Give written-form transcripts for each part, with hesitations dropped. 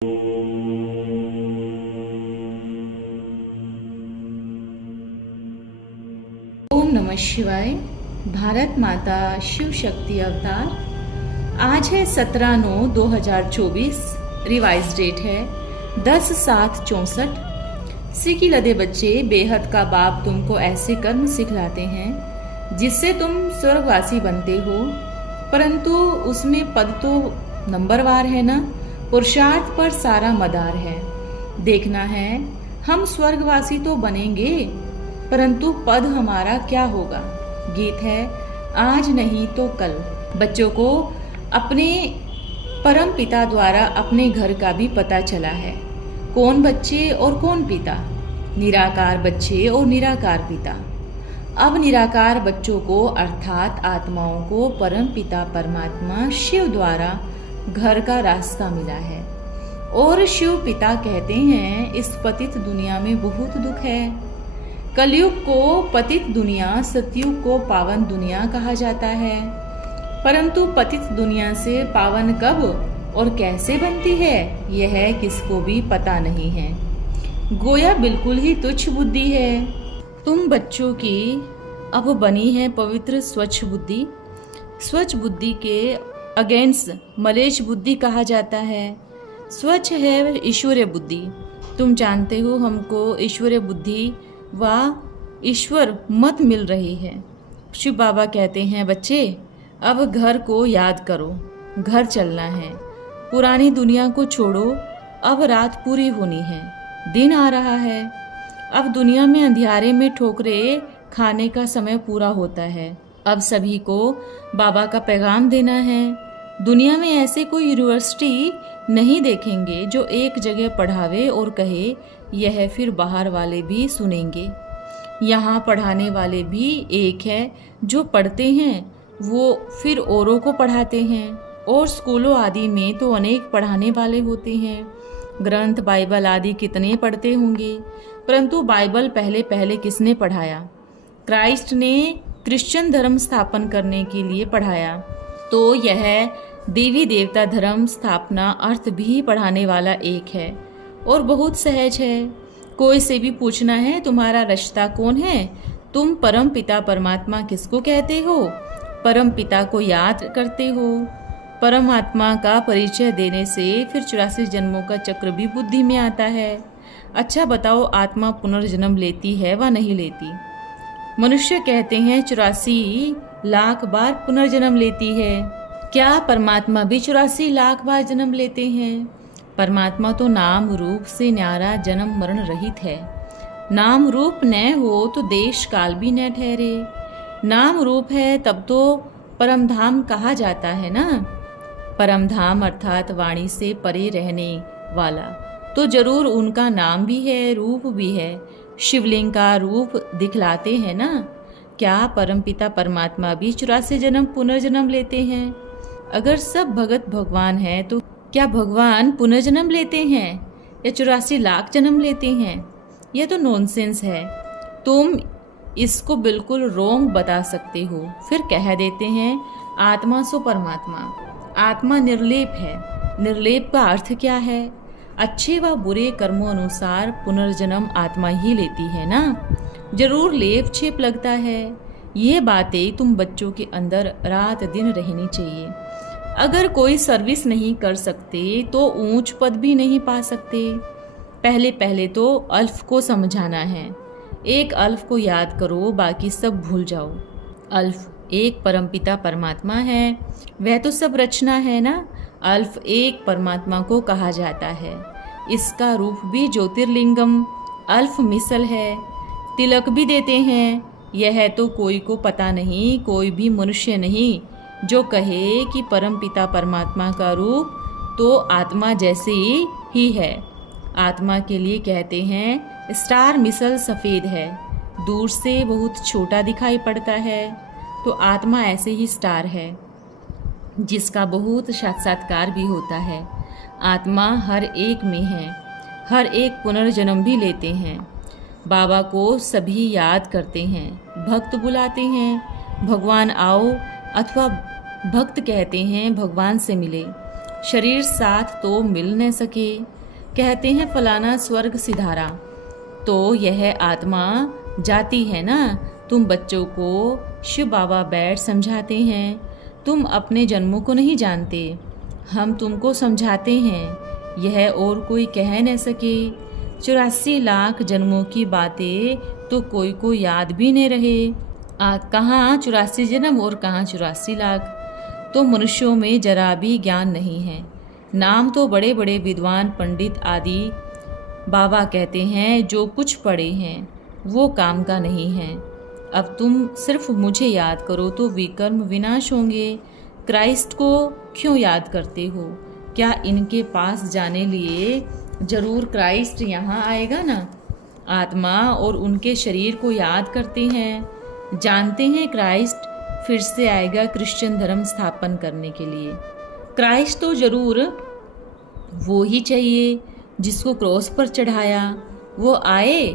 ओम नमः शिवाय। भारत माता शिव शक्ति अवतार। आज है 17/9/2024। रिवाइज डेट है 10/7/64। सीखी लदे बच्चे, बेहद का बाप तुमको ऐसे कर्म सिखलाते हैं जिससे तुम स्वर्गवासी बनते हो, परंतु उसमें पद तो नंबरवार है ना। पुरुषार्थ पर सारा मदार है। देखना है हम स्वर्गवासी तो बनेंगे, परंतु पद हमारा क्या होगा। गीत है आज नहीं तो कल। बच्चों को अपने परम पिता द्वारा अपने घर का भी पता चला है, कौन बच्चे और कौन पिता। निराकार बच्चे और निराकार पिता। अब निराकार बच्चों को अर्थात आत्माओं को परम पिता परमात्मा शिव द्वारा घर का रास्ता मिला है, और शिव पिता कहते हैं इस पतित दुनिया में बहुत दुख है। कलयुग को पतित दुनिया, सतयुग को पावन दुनिया कहा जाता है, परंतु पतित दुनिया से पावन कब और कैसे बनती है यह किसको भी पता नहीं है। गोया बिल्कुल ही तुच्छ बुद्धि है। तुम बच्चों की अब बनी है पवित्र स्वच्छ बुद्धि। स्वच्छ बुद्धि के अगेंस्ट मलेच्छ बुद्धि कहा जाता है। स्वच्छ है ईश्वरीय बुद्धि। तुम जानते हो हमको ईश्वरीय बुद्धि व ईश्वर मत मिल रही है। शिव बाबा कहते हैं बच्चे अब घर को याद करो, घर चलना है, पुरानी दुनिया को छोड़ो। अब रात पूरी होनी है, दिन आ रहा है। अब दुनिया में अंधियारे में ठोकरे खाने का समय पूरा होता है। अब सभी को बाबा का पैगाम देना है। दुनिया में ऐसे कोई यूनिवर्सिटी नहीं देखेंगे जो एक जगह पढ़ावे और कहे यह फिर बाहर वाले भी सुनेंगे। यहाँ पढ़ाने वाले भी एक है, जो पढ़ते हैं वो फिर औरों को पढ़ाते हैं। और स्कूलों आदि में तो अनेक पढ़ाने वाले होते हैं। ग्रंथ बाइबल आदि कितने पढ़ते होंगे, परंतु बाइबल पहले पहले किसने पढ़ाया? क्राइस्ट ने क्रिश्चियन धर्म स्थापन करने के लिए पढ़ाया। तो यह देवी देवता धर्म स्थापना अर्थ भी पढ़ाने वाला एक है और बहुत सहज है। कोई से भी पूछना है तुम्हारा रिश्ता कौन है, तुम परम पिता परमात्मा किसको कहते हो, परम पिता को याद करते हो। परमात्मा का परिचय देने से फिर 84 जन्मों का चक्र भी बुद्धि में आता है। अच्छा बताओ, आत्मा पुनर्जन्म लेती है व नहीं लेती? मनुष्य कहते हैं 84 लाख बार पुनर्जन्म लेती है। क्या परमात्मा भी 84 लाख बार जन्म लेते हैं? परमात्मा तो नाम रूप से न्यारा जन्म मरण रहित है। नाम रूप न हो तो देश काल भी न ठहरे। नाम रूप है तब तो परम धाम कहा जाता है ना। परम धाम अर्थात वाणी से परे रहने वाला, तो जरूर उनका नाम भी है, रूप भी है। शिवलिंग का रूप दिखलाते हैं ना। क्या परमपिता परमात्मा भी 84 जन्म पुनर्जन्म लेते हैं? अगर सब भगत भगवान हैं तो क्या भगवान पुनर्जन्म लेते हैं या 84 लाख जन्म लेते हैं? यह तो नॉनसेंस है। तुम इसको बिल्कुल रोंग बता सकते हो। फिर कह देते हैं आत्मा सो परमात्मा। आत्मा निर्लेप है। निर्लेप का अर्थ क्या है? अच्छे व बुरे कर्मों अनुसार पुनर्जन्म आत्मा ही लेती है ना। जरूर लेप छेप लगता है। ये बातें तुम बच्चों के अंदर रात दिन रहनी चाहिए। अगर कोई सर्विस नहीं कर सकते तो ऊंच पद भी नहीं पा सकते। पहले पहले तो अल्फ को समझाना है। एक अल्फ को याद करो, बाकी सब भूल जाओ। अल्फ एक परमपिता परमात्मा है, वह तो सब रचना है ना। अल्फ एक परमात्मा को कहा जाता है। इसका रूप भी ज्योतिर्लिंगम अल्फ मिसल है। तिलक भी देते हैं। यह तो कोई को पता नहीं, कोई भी मनुष्य नहीं जो कहे कि परमपिता परमात्मा का रूप तो आत्मा जैसे ही है। आत्मा के लिए कहते हैं स्टार मिसल सफ़ेद है, दूर से बहुत छोटा दिखाई पड़ता है, तो आत्मा ऐसे ही स्टार है जिसका बहुत साक्षात्कार भी होता है। आत्मा हर एक में है, हर एक पुनर्जन्म भी लेते हैं। बाबा को सभी याद करते हैं, भक्त बुलाते हैं, भगवान आओ, अथवा भक्त कहते हैं भगवान से मिले। शरीर साथ तो मिल न सके। कहते हैं फलाना स्वर्ग सिधारा, तो यह आत्मा जाती है ना। तुम बच्चों को शिव बाबा बैठ समझाते हैं, तुम अपने जन्मों को नहीं जानते, हम तुमको समझाते हैं, यह और कोई कह न सके। 84 लाख जन्मों की बातें तो कोई को याद भी नहीं रहे। कहाँ 84 जन्म और कहाँ 84 लाख। तो मनुष्यों में जरा भी ज्ञान नहीं है। नाम तो बड़े बड़े विद्वान पंडित आदि बाबा कहते हैं, जो कुछ पढ़े हैं वो काम का नहीं है। अब तुम सिर्फ मुझे याद करो तो विकर्म विनाश होंगे। क्राइस्ट को क्यों याद करते हो? क्या इनके पास जाने लिए जरूर क्राइस्ट यहाँ आएगा ना? आत्मा और उनके शरीर को याद करते हैं, जानते हैं क्राइस्ट फिर से आएगा क्रिश्चियन धर्म स्थापन करने के लिए। क्राइस्ट तो जरूर वो ही चाहिए जिसको क्रॉस पर चढ़ाया, वो आए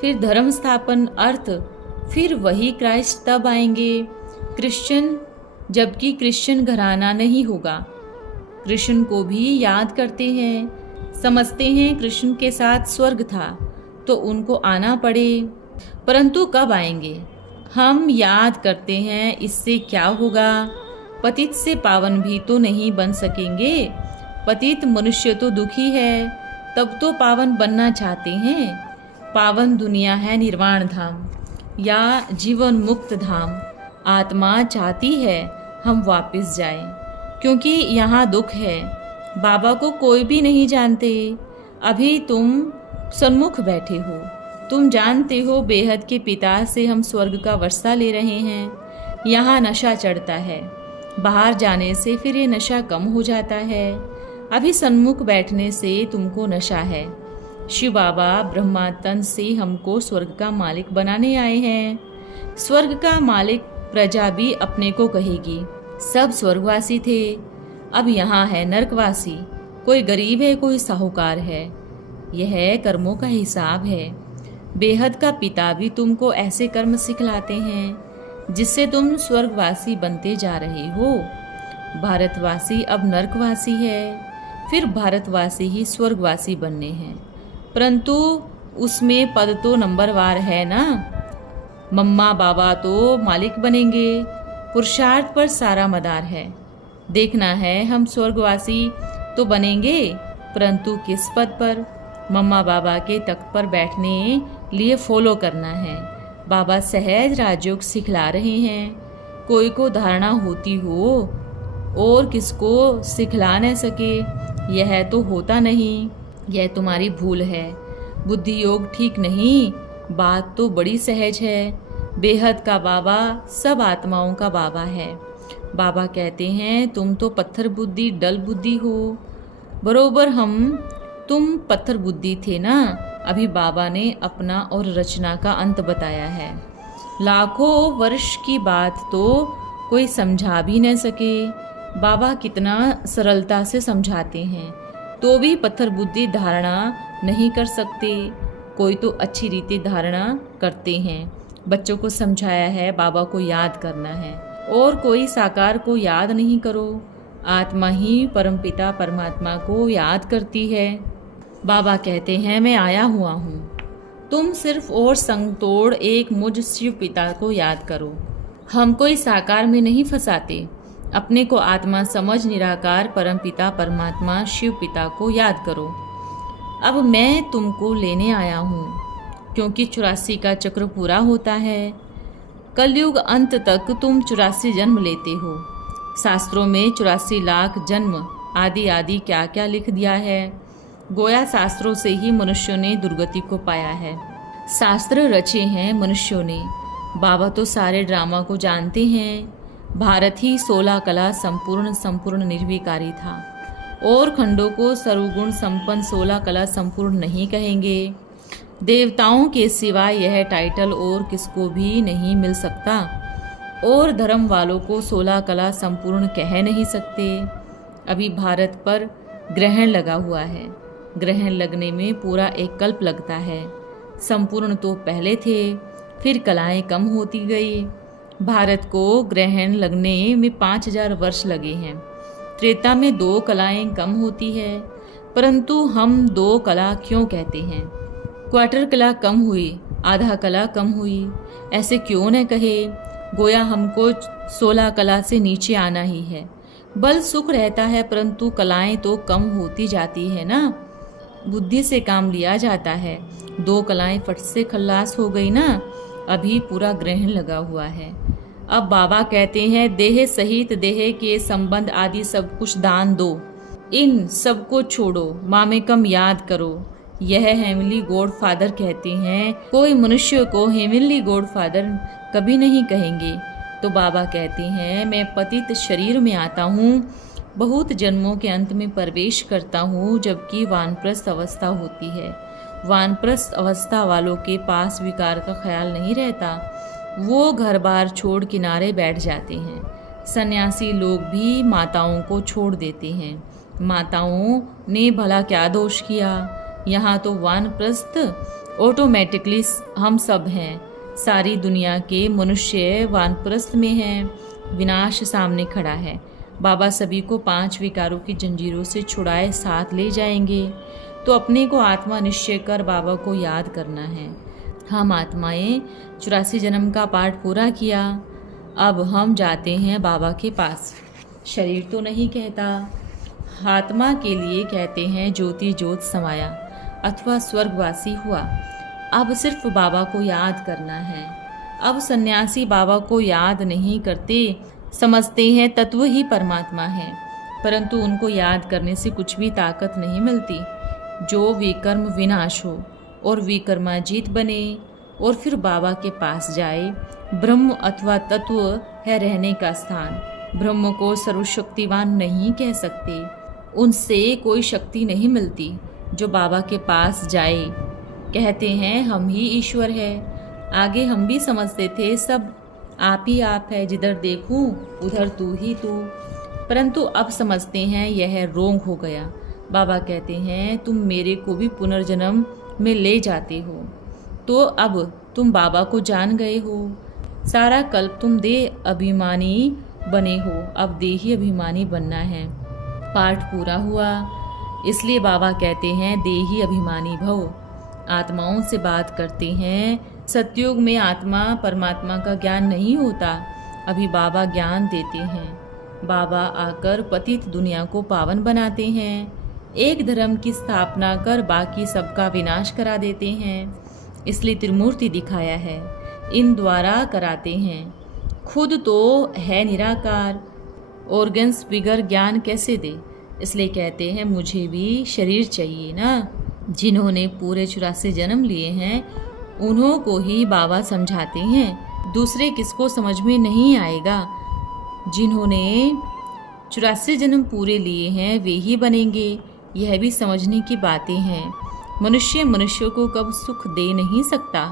फिर धर्म स्थापन अर्थ, फिर वही क्राइस्ट तब आएंगे क्रिश्चियन, जबकि क्रिश्चियन घराना नहीं होगा। कृष्ण को भी याद करते हैं, समझते हैं कृष्ण के साथ स्वर्ग था तो उनको आना पड़े, परंतु कब आएंगे? हम याद करते हैं, इससे क्या होगा? पतित से पावन भी तो नहीं बन सकेंगे। पतित मनुष्य तो दुखी है, तब तो पावन बनना चाहते हैं। पावन दुनिया है निर्वाण धाम या जीवन मुक्त धाम। आत्मा चाहती है हम वापस जाएं, क्योंकि यहाँ दुख है। बाबा को कोई भी नहीं जानते। अभी तुम सन्मुख बैठे हो, तुम जानते हो बेहद के पिता से हम स्वर्ग का वर्षा ले रहे हैं। यहाँ नशा चढ़ता है, बाहर जाने से फिर ये नशा कम हो जाता है। अभी सन्मुख बैठने से तुमको नशा है। शिव बाबा ब्रह्मा तन से हमको स्वर्ग का मालिक बनाने आए हैं। स्वर्ग का मालिक प्रजा भी अपने को कहेगी। सब स्वर्गवासी थे, अब यहाँ है नरकवासी। कोई गरीब है, कोई साहूकार है। यह कर्मों का हिसाब है। बेहद का पिता भी तुमको ऐसे कर्म सिखलाते हैं जिससे तुम स्वर्गवासी बनते जा रहे हो। भारतवासी अब नरकवासी है, फिर भारतवासी ही स्वर्गवासी बनने हैं, परंतु उसमें पद तो नंबरवार है ना। मम्मा बाबा तो मालिक बनेंगे, पुरुषार्थ पर सारा मदार है। देखना है हम स्वर्गवासी तो बनेंगे, परंतु किस पद पर? मम्मा बाबा के तख्त पर बैठने लिए फॉलो करना है। बाबा सहज राजयोग सिखला रहे हैं। कोई को धारणा होती हो और किसको सिखला न सके, यह तो होता नहीं। यह तुम्हारी भूल है। बुद्धि योग ठीक नहीं। बात तो बड़ी सहज है। बेहद का बाबा सब आत्माओं का बाबा है। बाबा कहते हैं तुम तो पत्थर बुद्धि डल बुद्धि हो। बरोबर तुम पत्थर बुद्धि थे ना। अभी बाबा ने अपना और रचना का अंत बताया है। लाखों वर्ष की बात तो कोई समझा भी न सके। बाबा कितना सरलता से समझाते हैं, तो भी पत्थर बुद्धि धारणा नहीं कर सकते। कोई तो अच्छी रीति धारणा करते हैं। बच्चों को समझाया है बाबा को याद करना है, और कोई साकार को याद नहीं करो। आत्मा ही परमपिता परमात्मा को याद करती है। बाबा कहते हैं मैं आया हुआ हूँ, तुम सिर्फ और संग तोड़ एक मुझ शिव पिता को याद करो। हम कोई साकार में नहीं फंसाते। अपने को आत्मा समझ निराकार परमपिता परमात्मा शिव पिता को याद करो। अब मैं तुमको लेने आया हूँ, क्योंकि 84 का चक्र पूरा होता है। कलयुग अंत तक तुम 84 जन्म लेते हो। शास्त्रों में 84 लाख जन्म आदि आदि क्या क्या लिख दिया है। गोया शास्त्रों से ही मनुष्यों ने दुर्गति को पाया है। शास्त्र रचे हैं मनुष्यों ने। बाबा तो सारे ड्रामा को जानते हैं। भारत ही 16 कला संपूर्ण निर्विकारी था, और खंडों को सर्वगुण संपन्न 16 कला संपूर्ण नहीं कहेंगे। देवताओं के सिवा यह टाइटल और किसको भी नहीं मिल सकता, और धर्म वालों को 16 कला संपूर्ण कह नहीं सकते। अभी भारत पर ग्रहण लगा हुआ है। ग्रहण लगने में पूरा एक कल्प लगता है। संपूर्ण तो पहले थे, फिर कलाएं कम होती गई। भारत को ग्रहण लगने में 5000 वर्ष लगे हैं। त्रेता में 2 कलाएं कम होती है, परंतु हम 2 कला क्यों कहते हैं? क्वार्टर कला कम हुई, आधा कला कम हुई, ऐसे क्यों न कहे? गोया हमको 16 कला से नीचे आना ही है। बल सुख रहता है, परंतु कलाएं तो कम होती जाती है ना। बुद्धि से काम लिया जाता है। 2 कलाएं फट से खल्लास हो गई ना, अभी पूरा ग्रहण लगा हुआ है। अब बाबा कहते हैं देह सहित देह के संबंध आदि सब कुछ दान दो, इन सबको छोड़ो, मामेकम याद करो। यह हेमली गॉड फादर कहते हैं। कोई मनुष्य को हेमली गॉड फादर कभी नहीं कहेंगे। तो बाबा कहते हैं मैं पतित शरीर में आता हूँ, बहुत जन्मों के अंत में प्रवेश करता हूँ, जबकि वानप्रस्थ अवस्था होती है। वानप्रस्थ अवस्था वालों के पास विकार का ख्याल नहीं रहता, वो घर बार छोड़ किनारे बैठ जाते हैं। सन्यासी लोग भी माताओं को छोड़ देते हैं। माताओं ने भला क्या दोष किया? यहाँ तो वानप्रस्थ ऑटोमेटिकली हम सब हैं। सारी दुनिया के मनुष्य वानप्रस्थ में हैं। विनाश सामने खड़ा है। बाबा सभी को 5 विकारों की जंजीरों से छुड़ाए साथ ले जाएंगे। तो अपने को आत्मा निश्चय कर बाबा को याद करना है। हम आत्माएं 84 जन्म का पाठ पूरा किया, अब हम जाते हैं बाबा के पास। शरीर तो नहीं कहता, आत्मा के लिए कहते हैं ज्योति ज्योत समाया अथवा स्वर्गवासी हुआ। अब सिर्फ बाबा को याद करना है। अब सन्यासी बाबा को याद नहीं करते, समझते हैं तत्व ही परमात्मा है, परंतु उनको याद करने से कुछ भी ताकत नहीं मिलती। जो विकर्म विनाश हो और विकर्माजीत बने और फिर बाबा के पास जाए। ब्रह्म अथवा तत्व है रहने का स्थान। ब्रह्म को सर्वशक्तिवान नहीं कह सकते, उनसे कोई शक्ति नहीं मिलती। जो बाबा के पास जाए कहते हैं हम ही ईश्वर है। आगे हम भी समझते थे सब आप ही आप है, जिधर देखूं उधर तू ही तू, परंतु अब समझते हैं यह रोंग हो गया। बाबा कहते हैं तुम मेरे को भी पुनर्जन्म में ले जाते हो, तो अब तुम बाबा को जान गए हो। सारा कल्प तुम देह अभिमानी बने हो, अब देही अभिमानी बनना है। पाठ पूरा हुआ, इसलिए बाबा कहते हैं देही अभिमानी भव। आत्माओं से बात करते हैं। सतयुग में आत्मा परमात्मा का ज्ञान नहीं होता, अभी बाबा ज्ञान देते हैं। बाबा आकर पतित दुनिया को पावन बनाते हैं। एक धर्म की स्थापना कर बाकी सबका विनाश करा देते हैं, इसलिए त्रिमूर्ति दिखाया है। इन द्वारा कराते हैं। खुद तो है निराकार, ऑर्गन्स बिगर ज्ञान कैसे दे? इसलिए कहते हैं मुझे भी शरीर चाहिए ना। जिन्होंने पूरे 84 जन्म लिए हैं उन्हों को ही बाबा समझाते हैं, दूसरे किसको समझ में नहीं आएगा। जिन्होंने 84 जन्म पूरे लिए हैं वे ही बनेंगे, यह भी समझने की बातें हैं। मनुष्य मनुष्य को कब सुख दे नहीं सकता।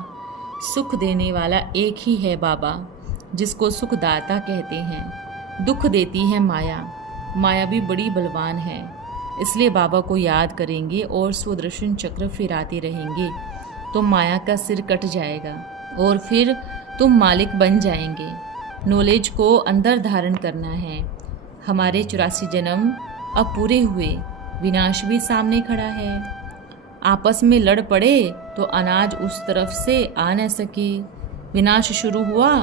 सुख देने वाला एक ही है बाबा, जिसको सुखदाता कहते हैं। दुख देती है माया, माया भी बड़ी बलवान है। इसलिए बाबा को याद करेंगे और स्वदर्शन चक्र फिराते रहेंगे तो माया का सिर कट जाएगा और फिर तुम मालिक बन जाएंगे। नॉलेज को अंदर धारण करना है। हमारे 84 जन्म अब पूरे हुए, विनाश भी सामने खड़ा है। आपस में लड़ पड़े तो अनाज उस तरफ से आ न सके। विनाश शुरू हुआ,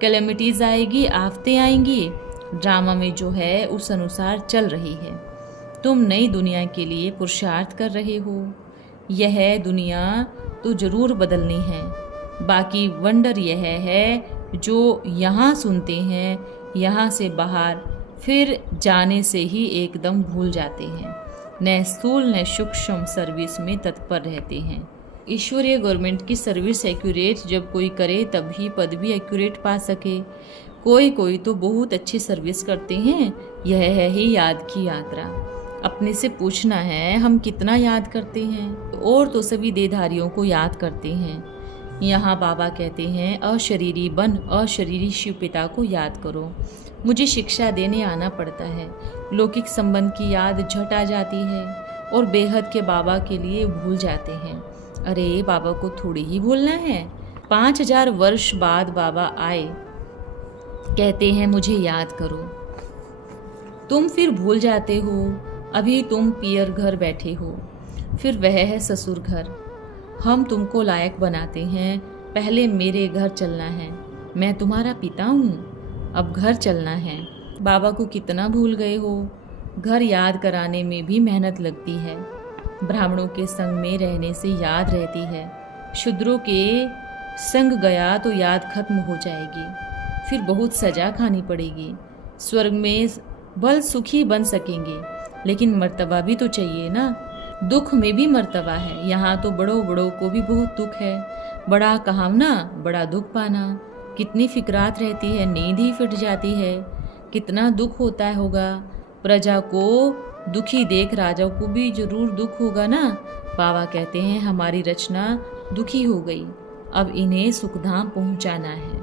कैलेमिटीज आएगी, आफतें आएंगी। ड्रामा में जो है उस अनुसार चल रही है। तुम नई दुनिया के लिए पुरुषार्थ कर रहे हो। यह दुनिया तो जरूर बदलनी है। बाकी वंडर यह है जो यहाँ सुनते हैं, यहाँ से बाहर फिर जाने से ही एकदम भूल जाते हैं। न स्थूल न सूक्ष्म सर्विस में तत्पर रहते हैं। ईश्वरीय गवर्नमेंट की सर्विस एक्यूरेट जब कोई करे तभी पद भी एक्यूरेट पा सके। कोई तो बहुत अच्छी सर्विस करते हैं। यह है ही याद की यात्रा। अपने से पूछना है हम कितना याद करते हैं। और तो सभी देहधारियों को याद करते हैं। यहाँ बाबा कहते हैं अशरीरी बन, अशरीरी शिव पिता को याद करो। मुझे शिक्षा देने आना पड़ता है। लौकिक संबंध की याद झट आ जाती है और बेहद के बाबा के लिए भूल जाते हैं। अरे बाबा को थोड़ी ही भूलना है। 5000 वर्ष बाद बाबा आए, कहते हैं मुझे याद करो। तुम फिर भूल जाते हो, अभी तुम पियर घर बैठे हो, फिर वह है ससुर घर। हम तुमको लायक बनाते हैं, पहले मेरे घर चलना है, मैं तुम्हारा पिता हूँ, अब घर चलना है। बाबा को कितना भूल गए हो। घर याद कराने में भी मेहनत लगती है। ब्राह्मणों के संग में रहने से याद रहती है, शूद्रों के संग गया तो याद खत्म हो जाएगी, फिर बहुत सजा खानी पड़ेगी। स्वर्ग में भल सुखी बन सकेंगे, लेकिन मर्तबा भी तो चाहिए ना। दुख में भी मर्तबा है, यहाँ तो बड़ों बड़ों को भी बहुत दुख है। बड़ा कहावना बड़ा दुख पाना, कितनी फिक्रात रहती है, नींद ही फिट जाती है। कितना दुख होता होगा, प्रजा को दुखी देख राजा को भी जरूर दुख होगा ना। बाबा कहते हैं हमारी रचना दुखी हो गई, अब इन्हें सुखधाम पहुंचाना है।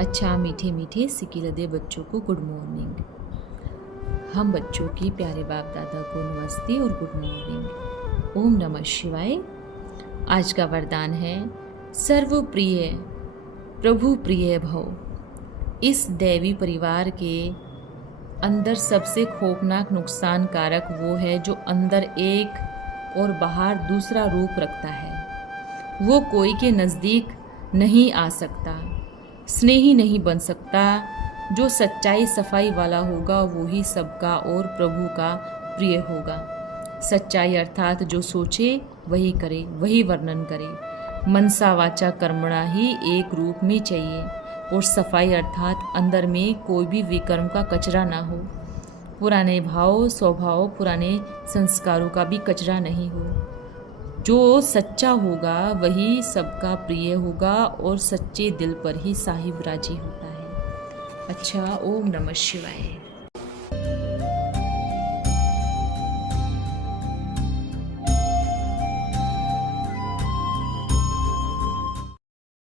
अच्छा मीठे मीठे सिकिलदे बच्चों को गुड मॉर्निंग। हम बच्चों की प्यारे बाप दादा को नमस्ते और गुड मॉर्निंग। ओम नमः शिवाय। आज का वरदान है सर्वप्रिय प्रभु प्रिय भव। इस दैवी परिवार के अंदर सबसे खौफनाक नुकसान कारक वो है जो अंदर एक और बाहर दूसरा रूप रखता है। वो कोई के नज़दीक नहीं आ सकता, स्नेही नहीं बन सकता। जो सच्चाई सफाई वाला होगा वो ही सबका और प्रभु का प्रिय होगा। सच्चाई अर्थात जो सोचे वही करे, वही वर्णन करे। मनसा वाचा कर्मणा ही एक रूप में चाहिए। और सफाई अर्थात अंदर में कोई भी विकर्म का कचरा ना हो, पुराने भाव स्वभाव पुराने संस्कारों का भी कचरा नहीं हो। जो सच्चा होगा वही सबका प्रिय होगा और सच्चे दिल पर ही साहिब राजी होता है। अच्छा, ओम नमः शिवाय।